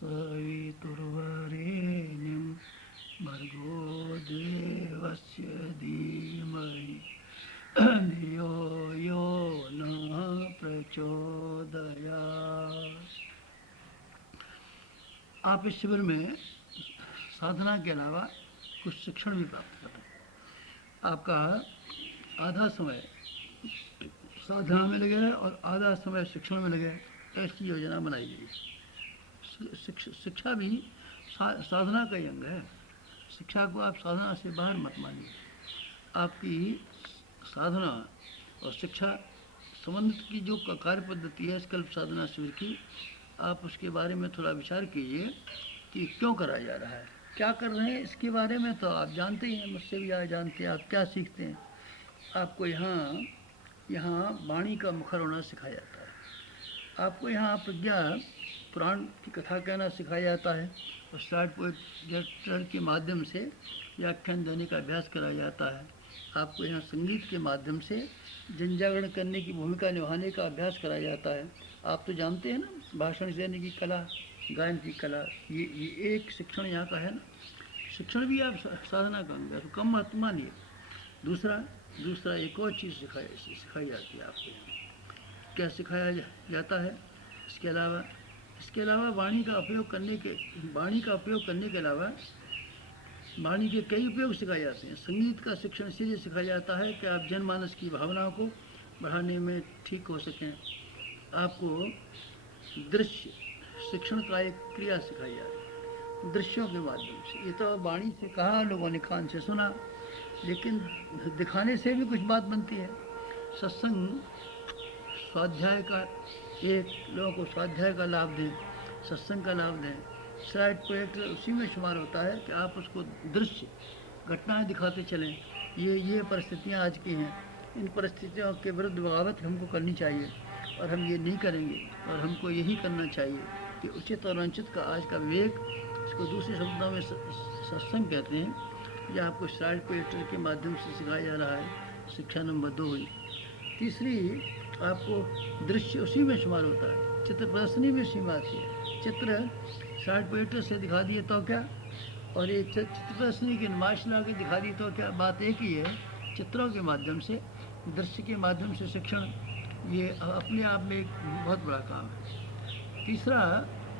सवितुर्वरेण्यं भर्गो देवस्य धीमहि धियो यो न प्रचोदयात्। आप इस शिविर में साधना के अलावा कुछ शिक्षण भी प्राप्त कर रहे हैं। आपका आधा समय साधना में लगे और आधा समय शिक्षण में लगे, ऐसी योजना बनाई गई। शिक्षा भी साधना का ही अंग है। शिक्षा को आप साधना से बाहर मत मानिए। आपकी साधना और शिक्षा संबंधित की जो कार्य पद्धति है कल्प साधना शिविर की, आप उसके बारे में थोड़ा विचार कीजिए कि क्यों कराया जा रहा है, क्या कर रहे हैं। इसके बारे में तो आप जानते ही हैं, मुझसे भी आप जानते हैं। आप क्या सीखते हैं? आपको यहाँ वाणी का मुखर होना सिखाया जाता है। आपको यहाँ प्रज्ञा पुराण की कथा कहना सिखाया जाता है और स्टार्ट पोएट्री के माध्यम से व्याख्यान देने का अभ्यास कराया जाता है। आपको यहाँ संगीत के माध्यम से जन जागरण करने की भूमिका निभाने का अभ्यास कराया जाता है। आप तो जानते हैं ना, भाषण देने की कला, गायन की कला, ये एक शिक्षण यहाँ का है ना। शिक्षण भी आप साधना का अंग है, तो कम मत मानिए। दूसरा एक और चीज़ सिखाई जाती है आपको। क्या सिखाया जाता है? इसके अलावा वाणी का उपयोग करने के अलावा वाणी के कई उपयोग सिखाए जाते हैं। संगीत का शिक्षण इसलिए सिखाया जाता है कि आप जनमानस की भावनाओं को बढ़ाने में ठीक हो सकें। आपको दृश्य शिक्षण का एक क्रिया सिखाई जा रही है, दृश्यों के माध्यम से। ये तो वाणी से कहा, लोगों ने कान से सुना, लेकिन दिखाने से भी कुछ बात बनती है। सत्संग स्वाध्याय का, एक लोगों को स्वाध्याय का लाभ दें, सत्संग का लाभ दें। साइड प्रोजेक्ट उसी में शुमार होता है कि आप उसको दृश्य घटनाएं दिखाते चलें। ये परिस्थितियां आज की हैं, इन परिस्थितियों के विरुद्ध बगावत हमको करनी चाहिए और हम ये नहीं करेंगे, और हमको यही करना चाहिए कि उचित और अनुचित का आज का विवेक, इसको दूसरे शब्दों में सत्संग कहते हैं, यह आपको साइड प्रोजेक्ट के माध्यम से सिखाया जा रहा है। शिक्षा नंबर 2 हुई। तीसरी, आपको दृश्य उसी में शुमार होता है, चित्र प्रदर्शनी में सीमा आती है। चित्र शार्ट पोएटर से दिखा दिए तो क्या, और ये चित्र प्रदर्शनी की नुमाइश ला के दिखा दी तो क्या, बात एक ही है। चित्रों के माध्यम से, दृश्य के माध्यम से शिक्षण, ये अपने आप में एक बहुत बड़ा काम है। तीसरा,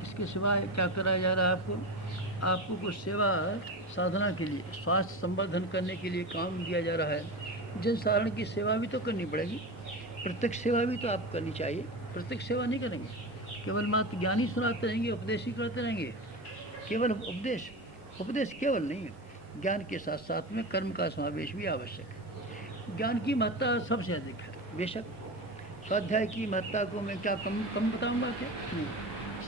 इसके सिवाय क्या कराया जा रहा है आपको कुछ सेवा साधना के लिए, स्वास्थ्य संवर्धन करने के लिए काम दिया जा रहा है। जन साधारण की सेवा भी तो करनी पड़ेगी, प्रत्यक्ष सेवा भी तो आप करनी चाहिए। प्रत्यक्ष सेवा नहीं करेंगे, केवल मात्र ज्ञान ही सुनाते रहेंगे, उपदेश ही करते रहेंगे। केवल उपदेश केवल नहीं है, ज्ञान के साथ साथ में कर्म का समावेश भी आवश्यक है। ज्ञान की महत्ता सबसे अधिक है, बेशक स्वाध्याय की महत्ता को मैं क्या कम बताऊंगा क्या? नहीं।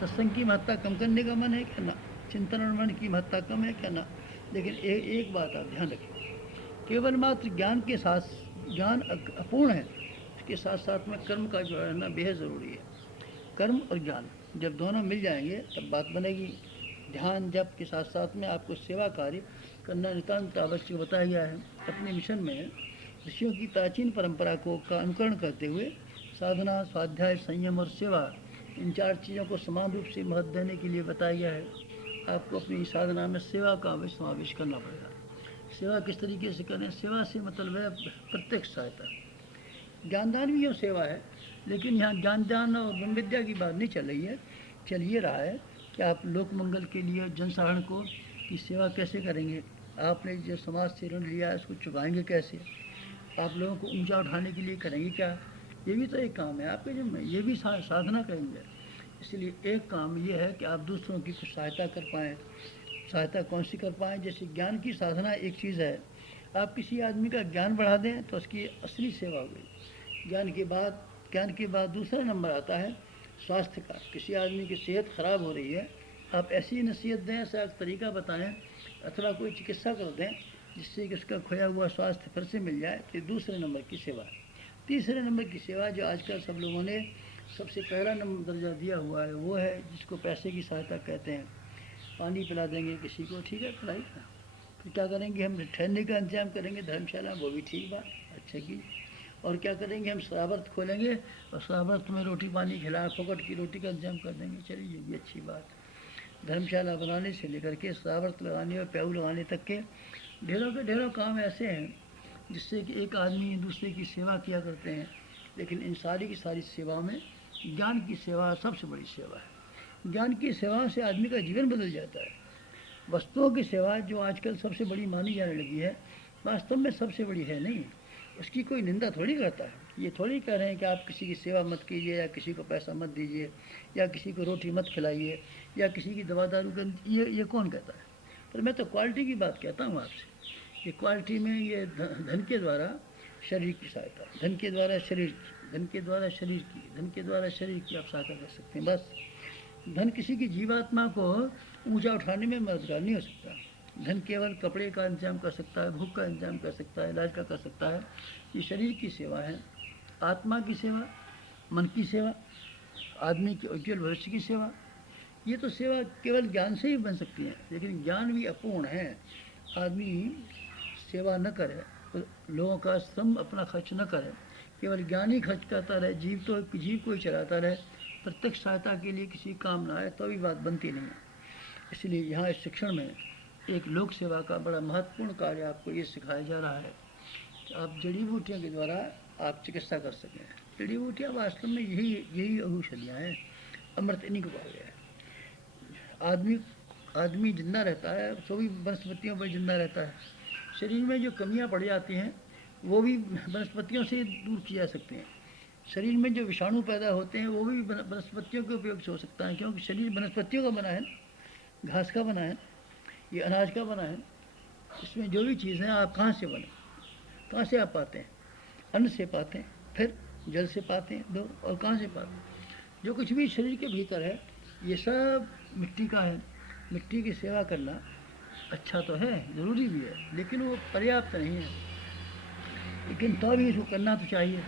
सत्संग की महत्ता कम करने का मन है क्या? ना। चिंतन और मन की महत्ता कम है क्या? ना। लेकिन एक बात आप ध्यान रखें, केवल मात्र ज्ञान के साथ, ज्ञान अपूर्ण है, इसके साथ साथ में कर्म का जो रहना बेहद ज़रूरी है। कर्म और ज्ञान जब दोनों मिल जाएंगे तब बात बनेगी। ध्यान जप के साथ साथ में आपको सेवा कार्य करना नितांत आवश्यक बताया गया है। अपने मिशन में ऋषियों की प्राचीन परंपरा का अनुकरण करते हुए साधना, स्वाध्याय, संयम और सेवा, इन 4 चीज़ों को समान रूप से महत्व देने के लिए बताया गया है। आपको अपनी साधना में सेवा का अवश्य समावेश करना पड़ेगा। सेवा किस तरीके से करें? सेवा से मतलब है प्रत्यक्ष सहायता। ज्ञानदान भी यूँ सेवा है, लेकिन यहाँ ज्ञानदान और ब्रह्म विद्या की बात नहीं चल रही है। चल ये रहा है कि आप लोक मंगल के लिए जनसाधारण को की सेवा कैसे करेंगे। आपने जो समाज से ऋण लिया है उसको चुकाएंगे कैसे, आप लोगों को ऊंचा उठाने के लिए करेंगे क्या। ये भी तो एक काम है आपके जिम्मे, ये भी साधना करेंगे। इसलिए एक काम ये है कि आप दूसरों की कुछ सहायता कर पाएँ। सहायता कौन सी कर पाएँ? जैसे ज्ञान की साधना एक चीज़ है, आप किसी आदमी का ज्ञान बढ़ा दें तो उसकी असली सेवा हुई। ज्ञान के बाद दूसरा नंबर आता है स्वास्थ्य का। किसी आदमी की सेहत खराब हो रही है, आप ऐसी नसीहत दें, ऐसा तरीका बताएं अथवा कोई चिकित्सा कर दें जिससे कि उसका खोया हुआ स्वास्थ्य फिर से मिल जाए, तो दूसरे नंबर की सेवा। तीसरे नंबर की सेवा जो आजकल सब लोगों ने सबसे पहला नंबर दर्जा दिया हुआ है, वो है जिसको पैसे की सहायता कहते हैं। पानी पिला देंगे किसी को, ठीक है, पिलाई का। फिर क्या करेंगे? हम ठहरने का इंतजाम करेंगे धर्मशाला, वो भी ठीक बात, अच्छा की। और क्या करेंगे? हम शराबत खोलेंगे और शराबत में रोटी पानी खिला, फोकट की रोटी का इंतजाम कर देंगे, चलिए ये भी अच्छी बात। धर्मशाला बनाने से लेकर के सावर्त लगाने और प्याऊ लगाने तक के ढेरों के ढेरों काम ऐसे हैं जिससे कि एक आदमी दूसरे की सेवा किया करते हैं। लेकिन इन सारी की सारी सेवाओं में ज्ञान की सेवा सबसे बड़ी सेवा है। ज्ञान की सेवा से आदमी का जीवन बदल जाता है। वस्तुओं की सेवा जो आजकल सबसे बड़ी मानी जाने लगी है, वास्तव में सबसे बड़ी है नहीं। उसकी कोई निंदा थोड़ी करता है। ये थोड़ी कह रहे हैं कि आप किसी की सेवा मत कीजिए, या किसी को पैसा मत दीजिए, या किसी को रोटी मत खिलाइए, या किसी की दवा दारू कर, ये कौन कहता है? पर मैं तो क्वालिटी की बात कहता हूँ आपसे। ये क्वालिटी में ये धन के द्वारा शरीर की सहायता, धन के द्वारा शरीर की, धन के द्वारा शरीर की, धन के द्वारा शरीर की आप सहायता कर सकते हैं। बस धन किसी की जीवात्मा को ऊंचा उठाने में मददगार नहीं हो सकता। धन केवल कपड़े का इंतजाम कर सकता है, भूख का इंतजाम कर सकता है, इलाज का कर सकता है। ये शरीर की सेवा है, आत्मा की सेवा, मन की सेवा, आदमी के उज्ज्वल भविष्य की सेवा। ये तो सेवा केवल ज्ञान से ही बन सकती है, लेकिन ज्ञान भी अपूर्ण है। आदमी सेवा न करे, तो लोगों का श्रम अपना खर्च न करे, केवल ज्ञान ही खर्च करता रहे, जीव को ही चलाता रहे, प्रत्यक्ष सहायता के लिए किसी काम ना आए, तो भी बात बनती नहीं है। इसलिए यहाँ इस शिक्षण में एक लोक सेवा का बड़ा महत्वपूर्ण कार्य आपको ये सिखाया जा रहा है कि आप जड़ी बूटियों के द्वारा आप चिकित्सा कर सकें। जड़ी बूटियाँ वास्तव में यही औषधियाँ हैं, अमृत इन्हीं को कहा गया है। आदमी जिंदा रहता है तो भी वनस्पतियों पर जिंदा रहता है। शरीर में जो कमियां पड़ जाती हैं वो भी वनस्पतियों से दूर की जा सकती हैं। शरीर में जो विषाणु पैदा होते हैं वो भी वनस्पतियों के उपयोग से हो सकता है, क्योंकि शरीर वनस्पतियों का बना है, घास का बना है, ये अनाज का बना है। इसमें जो भी चीज़ है आप कहाँ से बने, कहाँ से आप पाते हैं? अन्न से पाते हैं, फिर जल से पाते हैं, दो, और कहाँ से पाते हैं? जो कुछ भी शरीर के भीतर है ये सब मिट्टी का है। मिट्टी की सेवा करना अच्छा तो है, ज़रूरी भी है, लेकिन वो पर्याप्त नहीं है। लेकिन तो भी इसको करना तो चाहिए।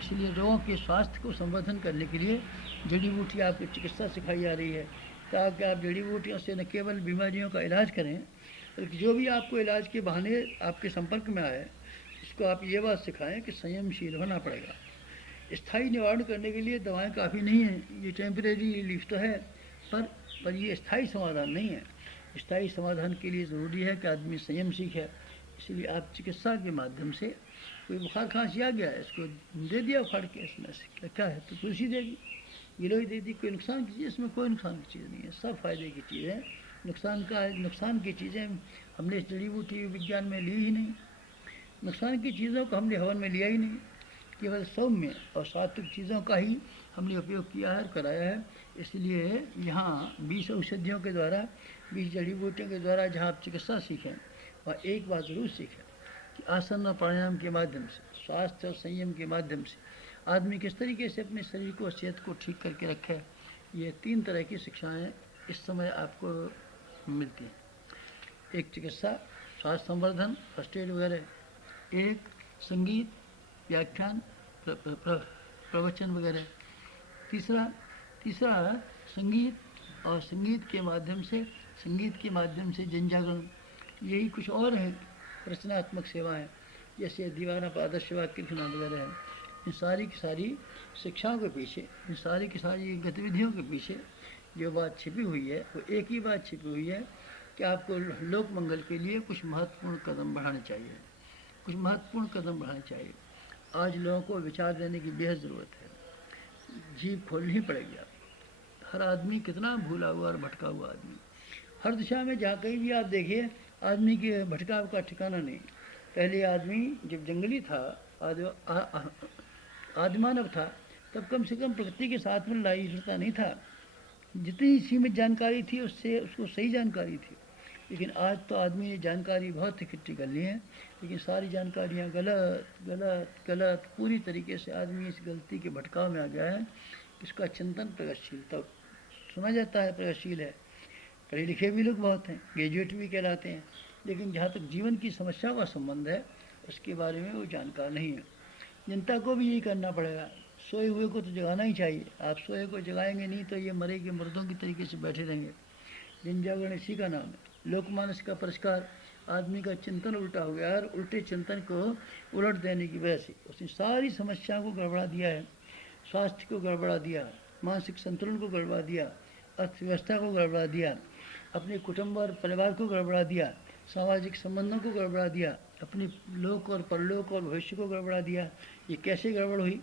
इसलिए लोगों के स्वास्थ्य को संवर्धन करने के लिए जड़ी बूटी आपको चिकित्सा सिखाई जा रही है, ताकि आप जड़ी बूटियों से न केवल बीमारियों का इलाज करें, बल्कि जो भी आपको इलाज के बहाने आपके संपर्क में आए उसको आप ये बात सिखाएं कि संयमशील होना पड़ेगा। स्थायी निवारण करने के लिए दवाएं काफ़ी नहीं हैं, ये टेम्परेरी रिलीफ तो है, पर ये स्थायी समाधान नहीं है। स्थायी समाधान के लिए ज़रूरी है कि आदमी संयम सीखे। इसलिए आप चिकित्सा के माध्यम से, कोई बुखार खांसी आ गया है, इसको दे दिया उखाड़ के, इसमें से क्या है तो तुलसी दे दी, गिलोय दे दी, कोई नुकसान की चीज़ इसमें कोई नुकसान की चीज़ नहीं है, सब फायदे की चीज़ है। नुकसान की चीज़ें हमने इस जड़ी बूटी विज्ञान में ली ही नहीं, नुकसान की चीज़ों को हमने हवन में लिया ही नहीं, केवल सौम्य और सात्विक चीज़ों का ही हमने उपयोग किया है और कराया है। इसलिए यहाँ 20 औषधियों के द्वारा, 20 जड़ी बूटियों के द्वारा जहाँ आप चिकित्सा सीखें, और एक बात ज़रूर सीखें कि आसन और प्राणायाम के माध्यम से, स्वास्थ्य और संयम के माध्यम से आदमी किस तरीके से अपने शरीर को, सेहत को ठीक करके रखे। ये 3 तरह की शिक्षाएँ इस समय आपको मिलती हैं। एक चिकित्सा, स्वास्थ्य संवर्धन, फर्स्ट एड वगैरह, एक संगीत, व्याख्यान, प्रवचन वगैरह, तीसरा संगीत, और संगीत के माध्यम से जन जागरण। यही कुछ और है रचनात्मक सेवाएं, जैसे दीवाना पर आदर्श सेवा कृष्णा वगैरह है। इन सारी की सारी शिक्षाओं के पीछे, इन सारी की सारी गतिविधियों के पीछे जो बात छिपी हुई है वो एक ही बात छिपी हुई है कि आपको लोक मंगल के लिए कुछ महत्वपूर्ण कदम बढ़ाने चाहिए, कुछ महत्वपूर्ण कदम बढ़ाने चाहिए। आज लोगों को विचार देने की बेहद ज़रूरत है, जीभ खोलनी पड़ेगी। हर आदमी कितना भूला हुआ और भटका हुआ आदमी, हर दिशा में जहाँ कहीं भी आप देखिए आदमी के भटकाव का ठिकाना नहीं। पहले आदमी जब जंगली था, आदिमानव था, तब कम से कम प्रकृति के साथ में लड़ाई झगड़ा नहीं था। जितनी सीमित जानकारी थी उससे उसको सही जानकारी थी। लेकिन आज तो आदमी ने जानकारी बहुत इकट्ठी कर ली है, लेकिन सारी जानकारियाँ गलत गलत गलत, पूरी तरीके से आदमी इस गलती के भटकाव में आ गया है। इसका चिंतन प्रगतिशील, तब सुना जाता है प्रगतिशील है, पढ़े लिखे भी लोग बहुत हैं, ग्रेजुएट भी कहलाते हैं, लेकिन जहाँ तक जीवन की समस्या का संबंध है उसके बारे में वो जानकार नहीं है। जनता को भी यही करना पड़ेगा, सोए हुए को तो जगाना ही चाहिए। आप सोए को जगाएंगे नहीं तो ये मरे के मुर्दों की तरीके से बैठे रहेंगे। जन जागरण इसी का नाम है। लोकमानस का परिष्कार, आदमी का चिंतन उल्टा हो गया, और उल्टे चिंतन को उलट देने की वजह से उसने सारी समस्याओं को गड़बड़ा दिया है। स्वास्थ्य को गड़बड़ा दिया, मानसिक संतुलन को गड़बड़ा दिया, अर्थव्यवस्था को गड़बड़ा दिया, अपने कुटुंब और परिवार को गड़बड़ा दिया, सामाजिक संबंधों को गड़बड़ा दिया, अपने लोक और परलोक और भविष्य को गड़बड़ा दिया। ये कैसे गड़बड़ हुई?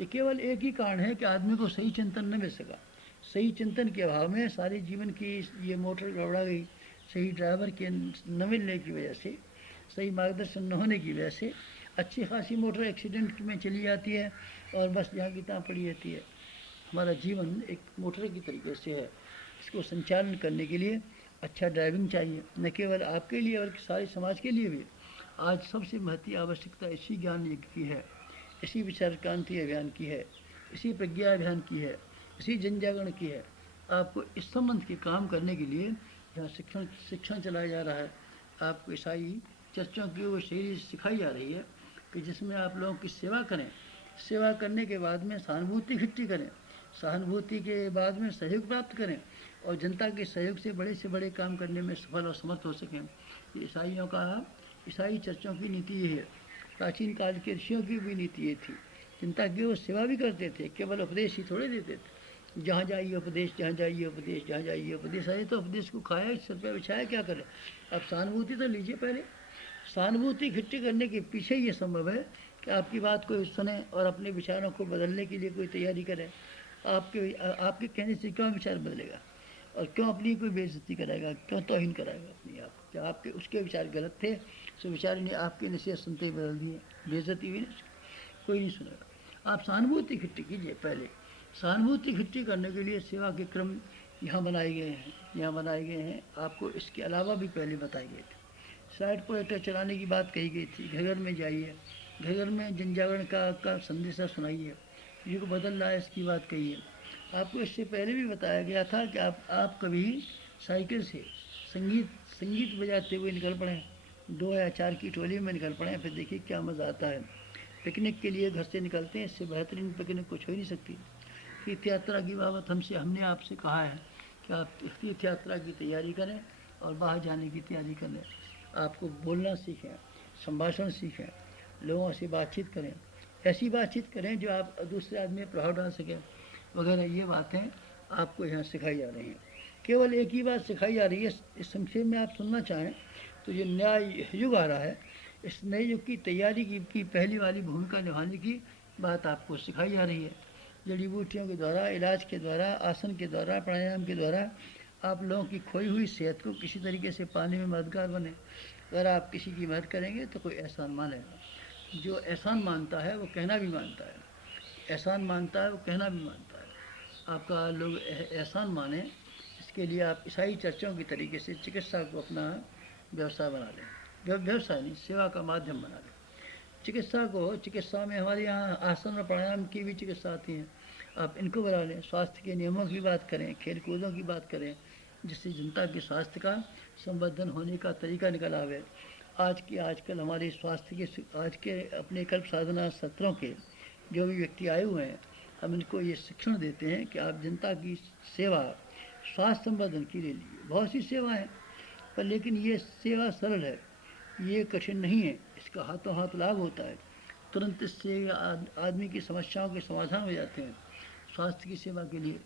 ये केवल एक ही कारण है कि आदमी को सही चिंतन न मिल सका। सही चिंतन के अभाव में सारे जीवन की ये मोटर गड़बड़ा गई। सही ड्राइवर के न मिलने की वजह से, सही मार्गदर्शन न होने की वजह से अच्छी खासी मोटर एक्सीडेंट में चली जाती है और बस यहाँ की तहाँ पड़ी रहती है। हमारा जीवन एक मोटर की तरीके से है। इसको संचालन करने के लिए अच्छा ड्राइविंग चाहिए, न केवल आपके लिए बल्कि सारे समाज के लिए भी। आज सबसे महत्वपूर्ण आवश्यकता इसी ज्ञान यज्ञ की है, इसी विचार क्रांति अभियान की है, इसी प्रज्ञा अभियान की है, इसी जन जागरण की है। आपको इस संबंध के काम करने के लिए यहाँ शिक्षण चलाया जा रहा है। आपको ईसाई चर्चों की वो शैली सिखाई जा रही है कि जिसमें आप लोगों की सेवा करें, सेवा करने के बाद में सहानुभूति इकट्ठी करें, सहानुभूति के बाद में सहयोग प्राप्त करें और जनता के सहयोग से बड़े काम करने में सफल और समर्थ हो सकें। ये ईसाइयों का, ईसाई चर्चों की नीति ये है। प्राचीन काल के ऋषियों की भी नीति ये थी। जनता की वो सेवा भी करते थे, केवल उपदेश ही थोड़े देते थे। जहाँ जाइए उपदेश, जहाँ जाइए उपदेश, जहाँ जाइए उपदेश। अरे तो उपदेश को खाया, सर पे बिछाया, क्या करें? अब सहानुभूति तो लीजिए पहले। सहानुभूति इकट्ठी करने के पीछे ये संभव है कि आपकी बात कोई सुने और अपने विचारों को बदलने के लिए कोई तैयारी करे। आपके कहने से क्यों विचार बदलेगा और क्यों अपनी कोई बेइज्जती कराएगा, क्यों तौहीन कराएगा अपनी? आप क्या आपके उसके विचार गलत थे, सो विचार ने आपके नसीहत सुनते ही बदल दिए, बेइज्जती हुई ना, कोई नहीं सुनेगा। आप सहानुभूति इकट्ठी कीजिए पहले। सहानुभूति इकट्ठी करने के लिए सेवा के क्रम यहाँ बनाए गए हैं, यहाँ बनाए गए हैं। आपको इसके अलावा भी पहले बताए गए थे। साइड प्रोजेक्टर चलाने की बात कही गई थी। घर घर में जाइए, घर घर में जन जागरण का संदेशा सुनाइए, युग बदल रहा है इसकी बात कहिए। आपको इससे पहले भी बताया गया था कि आप कभी साइकिल से संगीत बजाते हुए निकल पड़ें, 2 या 4 की टोली में निकल पड़ें, फिर देखिए क्या मज़ा आता है। पिकनिक के लिए घर से निकलते हैं, इससे बेहतरीन पिकनिक कुछ हो ही नहीं सकती। तीर्थ यात्रा की बाबत हमने आपसे कहा है कि आप तीर्थ यात्रा की तैयारी करें और बाहर जाने की तैयारी करें। आपको बोलना सीखें, संभाषण सीखें, लोगों से बातचीत करें, ऐसी बातचीत करें जो आप दूसरे आदमी में प्रभाव डाल सकें, वगैरह ये बातें आपको यहाँ सिखाई जा रही हैं। केवल एक ही बात सिखाई जा रही है। इस संक्षेप में आप सुनना चाहें तो ये नया युग आ रहा है, इस नए युग की तैयारी की पहली वाली भूमिका निभाने की बात आपको सिखाई जा रही है। जड़ी बूटियों के द्वारा, इलाज के द्वारा, आसन के द्वारा, प्राणायाम के द्वारा आप लोगों की खोई हुई सेहत को किसी तरीके से पाने में मददगार बने। अगर आप किसी की मदद करेंगे तो कोई एहसान मानेगा। जो एहसान मानता है वो कहना भी मानता है, एहसान मानता है वो कहना भी मानता है। आपका लोग एहसान माने, इसके लिए आप ईसाई चर्चों की तरीके से चिकित्सा को अपना व्यवसाय बना लें। व्यवसाय नहीं, सेवा का माध्यम बना लें। चिकित्सा में हमारे यहाँ आसन और प्राणायाम की भी चिकित्सा आती है, आप इनको बना लें। स्वास्थ्य के नियमों की बात करें, खेल कूदों की बात करें, जिससे जनता के स्वास्थ्य का संवर्धन होने का तरीका निकल आवे। आजकल हमारे स्वास्थ्य के आज के अपने कल्प साधना सत्रों के जो भी व्यक्ति आए हुए हैं, हम इनको ये शिक्षण देते हैं कि आप जनता की सेवा, स्वास्थ्य संवर्धन के लिए बहुत सी सेवाएं, पर लेकिन ये सेवा सरल है, ये कठिन नहीं है, इसका हाथों हाथ लाभ होता है। तुरंत इससे आदमी की समस्याओं के समाधान हो जाते हैं स्वास्थ्य की सेवा के लिए।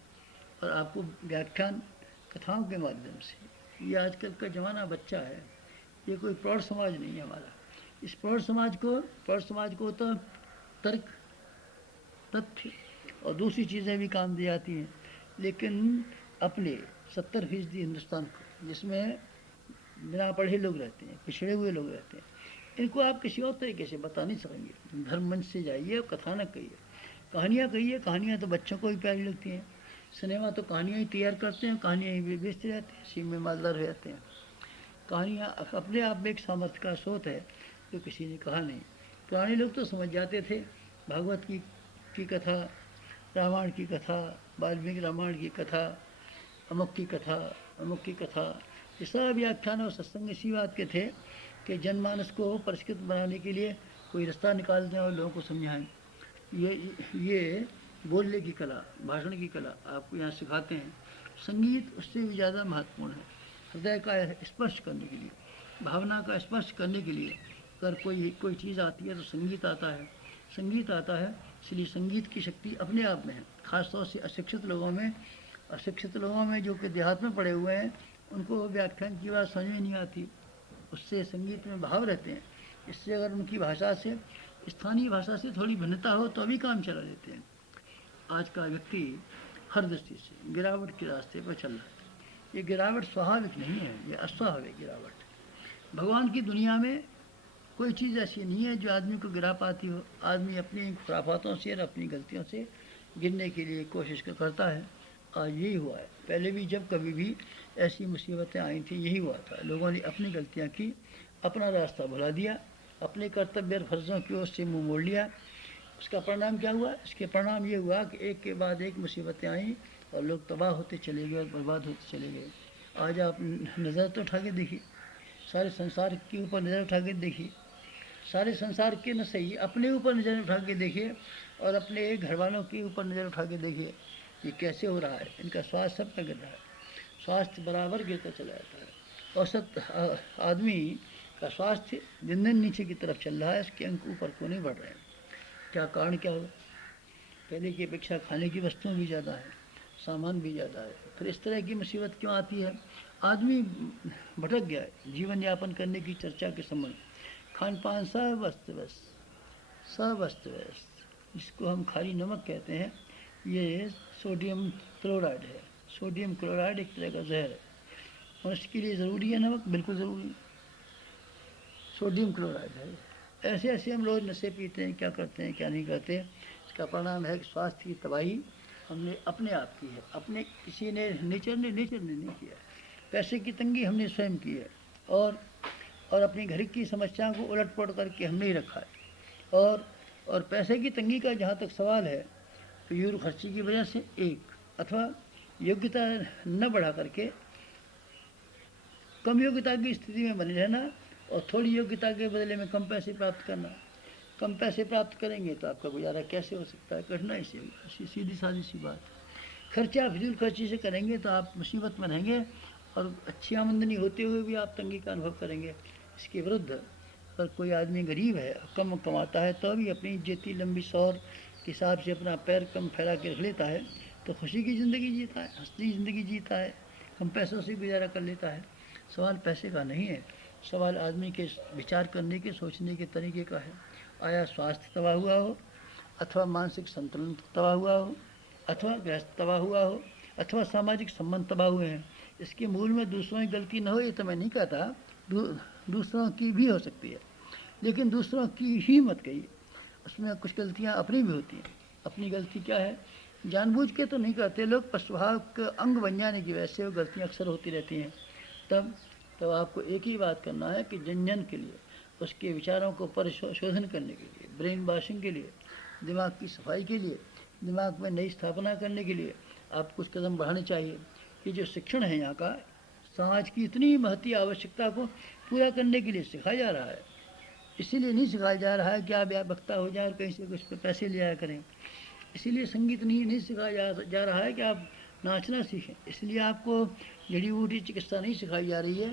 और आपको व्याख्यान कथाओं के माध्यम से, ये आजकल का ज़माना बच्चा है, ये कोई प्रौढ़ समाज नहीं है हमारा। इस प्रौढ़ समाज को तो तर्क, तथ्य और दूसरी चीज़ें भी काम दी जाती हैं, लेकिन अपने 70% हिंदुस्तान को, जिसमें बिना पढ़े लोग रहते हैं, पिछड़े हुए लोग रहते हैं, इनको आप किसी और तरीके से बता नहीं सकेंगे। धर्म मंच से जाइए, कथानक कहिए, कहानियाँ कहिए। कहानियाँ तो बच्चों को भी प्यारी लगती हैं। सिनेमा तो कहानियाँ ही तैयार करते हैं, कहानियाँ ही बेचते रहते हैं, सीम में मालदार हो जाते हैं। कहानियाँ अपने आप में एक सामर्थ्य का स्रोत है जो किसी ने कहा नहीं। पुराने लोग तो समझ जाते थे। भागवत की कथा, रामायण की कथा, वाल्मीकि रामायण की कथा, अमुक की कथा, ये सब व्याख्यान और सत्संग इसी बात के थे कि जनमानस को परिष्कृत बनाने के लिए कोई रास्ता निकाल दें और लोगों को समझाएं। ये बोलने की कला, भाषण की कला आपको यहाँ सिखाते हैं। संगीत उससे भी ज़्यादा महत्वपूर्ण है। हृदय का स्पर्श करने के लिए, भावना का स्पर्श करने के लिए अगर कोई चीज़ आती है तो संगीत आता है। इसलिए संगीत की शक्ति अपने आप में है। ख़ासतौर से अशिक्षित लोगों में जो कि देहात में पड़े हुए हैं, उनको व्याख्यान की बात समझ में नहीं आती, उससे संगीत में भाव रहते हैं। इससे अगर उनकी भाषा से, स्थानीय भाषा से थोड़ी भिन्नता हो तो भी काम चला लेते हैं। आज का व्यक्ति हर दृष्टि से गिरावट के रास्ते पर चल रहा है। ये गिरावट स्वाभाविक नहीं है, ये अस्वाभाविक गिरावट। भगवान की दुनिया में कोई चीज़ ऐसी नहीं है जो आदमी को गिरा पाती हो। आदमी अपनी खुराफातों से और अपनी गलतियों से गिरने के लिए कोशिश करता है। आज यही हुआ है, पहले भी जब कभी भी ऐसी मुसीबतें आई थी यही हुआ था। लोगों ने अपनी गलतियाँ की, अपना रास्ता भुला दिया, अपने कर्तव्य और फर्जों की ओर से मुँह मोड़ लिया। उसका परिणाम क्या हुआ? इसके परिणाम ये हुआ कि एक के बाद एक मुसीबतें आईं और लोग तबाह होते चले गए और बर्बाद होते चले गए। आज आप नज़र तो उठा के देखिए, सारे संसार के ऊपर नज़र उठा के देखिए, सारे संसार के न सही अपने ऊपर नज़र उठा के देखिए और अपने घर वालों के ऊपर नज़र उठा के देखिए, ये कैसे हो रहा है। इनका स्वास्थ्य सबका गिर रहा है, स्वास्थ्य बराबर गिरता चला जाता है। औसत आदमी का स्वास्थ्य दिन दिन नीचे की तरफ चल रहा है, इसके अंक ऊपर को नहीं बढ़ रहे हैं। क्या कारण क्या हो? पहले की अपेक्षा खाने की वस्तुएं भी ज़्यादा है, सामान भी ज़्यादा है। फिर इस तरह की मुसीबत क्यों आती है? आदमी भटक गया है जीवन यापन करने की चर्चा के समय। खान पान सब अस्त व्यस्त, सब अस्त व्यस्त, जिसको हम खारी नमक कहते हैं, ये सोडियम क्लोराइड है। सोडियम क्लोराइड एक तरह का जहर है। मनुष्य के लिए ज़रूरी है नमक, बिल्कुल ज़रूरी। सोडियम क्लोराइड है। ऐसे ऐसे हम लोग नशे पीते हैं, क्या करते हैं क्या नहीं करते। इसका परिणाम है कि स्वास्थ्य की तबाही हमने अपने आप की है, अपने किसी ने नेचर ने नहीं किया। पैसे की तंगी हमने स्वयं की है और अपनी घर की समस्याओं को उलट पुलट करके हमने ही रखा है। और पैसे की तंगी का जहाँ तक सवाल है, फिजूल खर्ची की वजह से एक, अथवा योग्यता न बढ़ा करके कम योग्यता की स्थिति में बने रहना और थोड़ी योग्यता के बदले में कम पैसे प्राप्त करना। कम पैसे प्राप्त करेंगे तो आपका गुजारा कैसे हो सकता है? कठिनाई से, सीधी सादी सी बात। खर्चा फिजूल खर्ची से करेंगे तो आप मुसीबत में रहेंगे और अच्छी आमदनी होते हुए भी आप तंगी का अनुभव करेंगे। इसके विरुद्ध पर कोई आदमी गरीब है, कम कमाता है, तो भी अपनी जेती लंबी सौर के हिसाब से अपना पैर कम फैला के रख लेता है, तो खुशी की ज़िंदगी जीता है, हंसती ज़िंदगी जीता है, कम पैसों से गुजारा कर लेता है। सवाल पैसे का नहीं है, सवाल आदमी के विचार करने के, सोचने के तरीके का है। आया स्वास्थ्य तबाह हुआ हो, अथवा मानसिक संतुलन तबाह हुआ हो, अथवा गृहस्थ तबाह हुआ हो, अथवा सामाजिक संबंध तबाह हुए हैं, इसके मूल में दूसरों की गलती न हो ये तो मैं नहीं कहता, दूसरों की भी हो सकती है, लेकिन दूसरों की ही मत कहिए। उसमें कुछ गलतियाँ अपनी भी होती हैं। अपनी गलती क्या है? जानबूझ के तो नहीं करते लोग, पर स्वभाव के अंग बन जाने की वजह से वो गलतियाँ अक्सर होती रहती हैं। तब आपको एक ही बात करना है कि जन जन के लिए, उसके विचारों को परिशोधन करने के लिए, ब्रेन वॉशिंग के लिए, दिमाग की सफाई के लिए, दिमाग में नई स्थापना करने के लिए आप कुछ कदम बढ़ाने चाहिए। ये जो शिक्षण है यहाँ का, समाज की इतनी महती आवश्यकता को पूरा करने के लिए सिखाया जा रहा है। इसीलिए नहीं सिखाया जा रहा है कि आप या वक्ता हो जाए और कहीं से कुछ पैसे ले आया करें। इसीलिए संगीत नहीं सिखाया जा रहा है कि आप नाचना सीखें। इसलिए आपको जड़ी बूटी चिकित्सा नहीं सिखाई जा रही है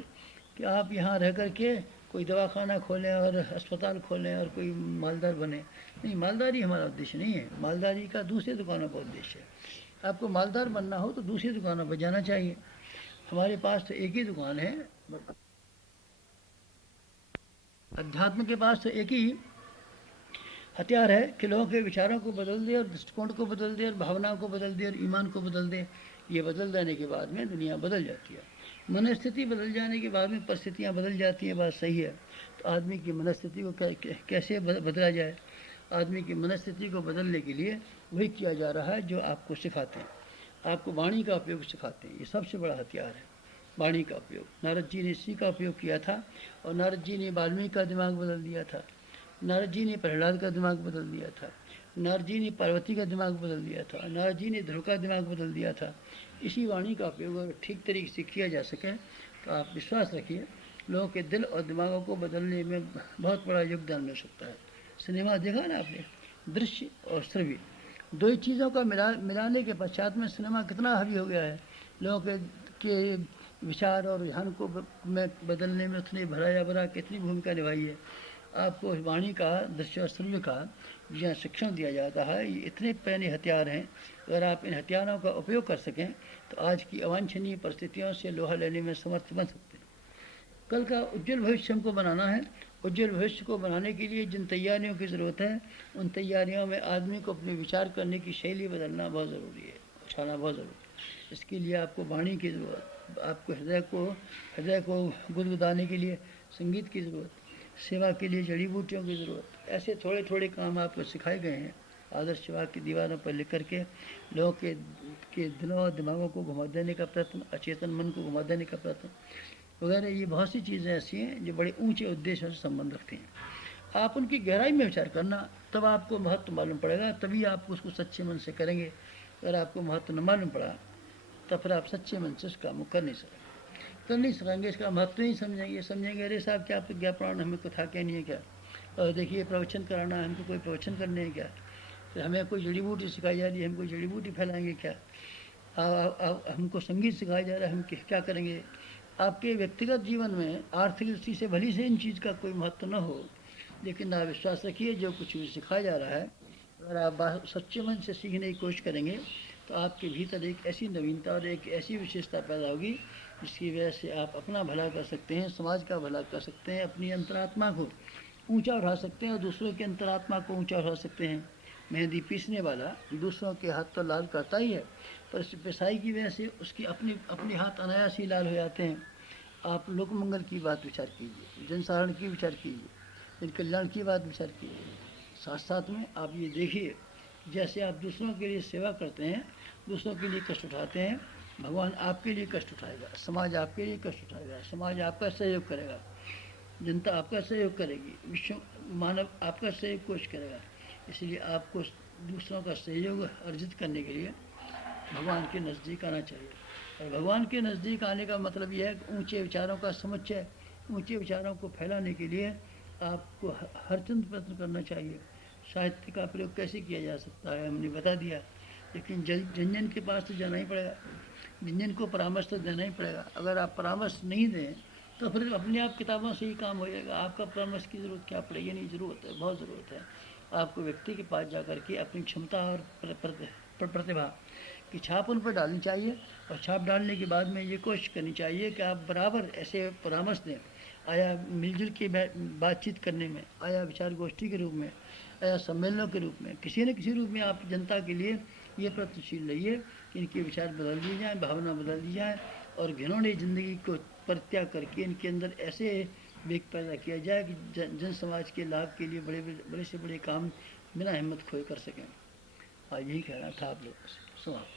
कि आप यहाँ रह कर के कोई दवाखाना खोलें और अस्पताल खोलें और कोई मालदार बने। नहीं, मालदारी हमारा उद्देश्य नहीं है। मालदारी का दूसरे दुकानों का उद्देश्य है। आपको मालदार बनना हो तो दूसरी दुकानों पर जाना चाहिए। हमारे पास तो एक ही दुकान है, अध्यात्म के पास तो एक ही हथियार है कि लोगों के विचारों को बदल दे और दृष्टिकोण को बदल दे और भावनाओं को बदल दे और ईमान को बदल दे। ये बदल जाने के बाद में दुनिया बदल जाती है। मनस्थिति बदल जाने के बाद में परिस्थितियाँ बदल जाती हैं, बात सही है। तो आदमी की मनस्थिति को कैसे बदला जाए? आदमी की मनस्थिति को बदलने के लिए वही किया जा रहा है जो आपको सिखाते हैं। आपको वाणी का उपयोग सिखाते हैं, ये सबसे बड़ा हथियार है, वाणी का उपयोग। नारद जी ने इसी का उपयोग किया था और नारद जी ने वाल्मीकि का दिमाग बदल दिया था। नारद जी ने प्रहलाद का दिमाग बदल दिया था। नारद जी ने पार्वती का दिमाग बदल दिया था। नारद जी ने ध्रुव का दिमाग बदल दिया था। इसी वाणी का उपयोग अगर ठीक तरीके से किया जा सके तो आप विश्वास रखिए, लोगों के दिल और दिमागों को बदलने में बहुत बड़ा योगदान मिल सकता है। सिनेमा देखा ना आपने, दृश्य और श्रव्य दो ही चीज़ों का मिलाने के पश्चात में सिनेमा कितना हावी हो गया है। लोगों के विचार और रुझान को में बदलने में उसने भरा कितनी भूमिका निभाई है। आपको वाणी का, दृश्य और श्रव्य का जहाँ शिक्षण दिया जाता है, ये इतने पैने हथियार हैं अगर आप इन हथियारों का उपयोग कर सकें तो आज की अवांछनीय परिस्थितियों से लोहा लेने में समर्थ बन सकते हैं। कल का उज्जवल भविष्य हमको बनाना है। उज्जवल भविष्य को बनाने के लिए जिन तैयारियों की ज़रूरत है, उन तैयारियों में आदमी को अपने विचार करने की शैली बदलना बहुत ज़रूरी है, उठाना बहुत ज़रूरी है। इसके लिए आपको वाणी की ज़रूरत, आपको हृदय को गुदगुदाने के लिए संगीत की ज़रूरत, सेवा के लिए जड़ी बूटियों की ज़रूरत। ऐसे थोड़े थोड़े काम आपको सिखाए गए हैं आदर्श सेवा की दीवारों पर लिख करके लोगों के दिलों और दिमागों को घुमा देने का प्रयत्न, अचेतन मन को घुमा देने का प्रयत्न वगैरह। ये बहुत सी चीज़ें ऐसी हैं जो बड़े ऊंचे उद्देश्यों से संबंध रखती हैं। आप उनकी गहराई में विचार करना, तब आपको महत्व मालूम पड़ेगा, तभी आप उसको सच्चे मन से करेंगे। अगर आपको महत्व न मालूम पड़ा तब फिर आप सच्चे मन से उस काम को कर नहीं सकेंगे, इसका महत्व नहीं समझेंगे अरे साहब क्या प्रज्ञा पुराण हमें को था क्या नहीं है क्या, और देखिए प्रवचन कराना है हमको, कोई प्रवचन करने हैं क्या, फिर हमें कोई जड़ी बूटी सिखाई जा रही है, हम कोई जड़ी बूटी फैलाएंगे क्या, हमको संगीत सिखाया जा रहा है, हम क्या करेंगे। आपके व्यक्तिगत जीवन में आर्थिक दृष्टि से भली से इन चीज़ का कोई महत्व न हो, लेकिन आप विश्वास रखिए जो कुछ भी सिखाया जा रहा है, अगर आप सच्चे मन से सीखने की कोशिश करेंगे तो आपके भीतर एक ऐसी नवीनता और एक ऐसी विशेषता पैदा होगी जिसकी वजह से आप अपना भला कर सकते हैं, समाज का भला कर सकते हैं, अपनी अंतरात्मा को ऊंचा उठा सकते हैं और दूसरों की अंतरात्मा को ऊंचा उठा सकते हैं। मेहंदी पीसने वाला दूसरों के हाथ तो लाल करता ही है, पर इस पिसाई की वजह से उसकी अपने हाथ अनायास ही लाल हो जाते हैं। आप लोक मंगल की बात विचार कीजिए, जनसाधारण की विचार कीजिए, जन कल्याण की बात विचार कीजिए। साथ साथ में आप ये देखिए जैसे आप दूसरों के लिए सेवा करते हैं, दूसरों के लिए कष्ट उठाते हैं, भगवान आपके लिए कष्ट उठाएगा, समाज आपके लिए कष्ट उठाएगा, समाज आपका सहयोग करेगा, जनता आपका सहयोग करेगी, विश्व मानव आपका सहयोग कोशिश करेगा। इसलिए आपको दूसरों का सहयोग अर्जित करने के लिए भगवान के नज़दीक आना चाहिए। और भगवान के नज़दीक आने का मतलब यह है कि ऊंचे विचारों का समुच्चय, ऊंचे विचारों को फैलाने के लिए आपको हर चंद प्रयत्न करना चाहिए। साहित्य का प्रयोग कैसे किया जा सकता है हमने बता दिया, लेकिन जन जन के पास तो जाना ही पड़ेगा, जन जन को परामर्श तो देना ही पड़ेगा। अगर आप परामर्श नहीं दें तो फिर अपने आप किताबों से ही काम हो जाएगा, आपका परामर्श की ज़रूरत क्या पड़ेगी, नहीं ज़रूरत है, बहुत ज़रूरत है। आपको व्यक्ति के पास जा कर के अपनी क्षमता और प्रतिभा की छाप उन पर डालनी चाहिए, और छाप डालने के बाद में ये कोशिश करनी चाहिए कि आप बराबर ऐसे परामर्श दें, आया मिलजुल के बातचीत करने में, आया विचार गोष्ठी के रूप में, आया सम्मेलनों के रूप में, किसी न किसी रूप में आप जनता के लिए ये प्रयत्नशील रहिए कि इनके विचार बदल दिए जाएँ, भावना बदल दी जाए, और घिनौनी ज़िंदगी को परित्याग करके इनके अंदर ऐसे वेग पैदा किया जाए कि जन समाज के लाभ के लिए बड़े से बड़े काम बिना हिम्मत खोए कर सकें। यही कहना था आप लोगों से। समाप्त।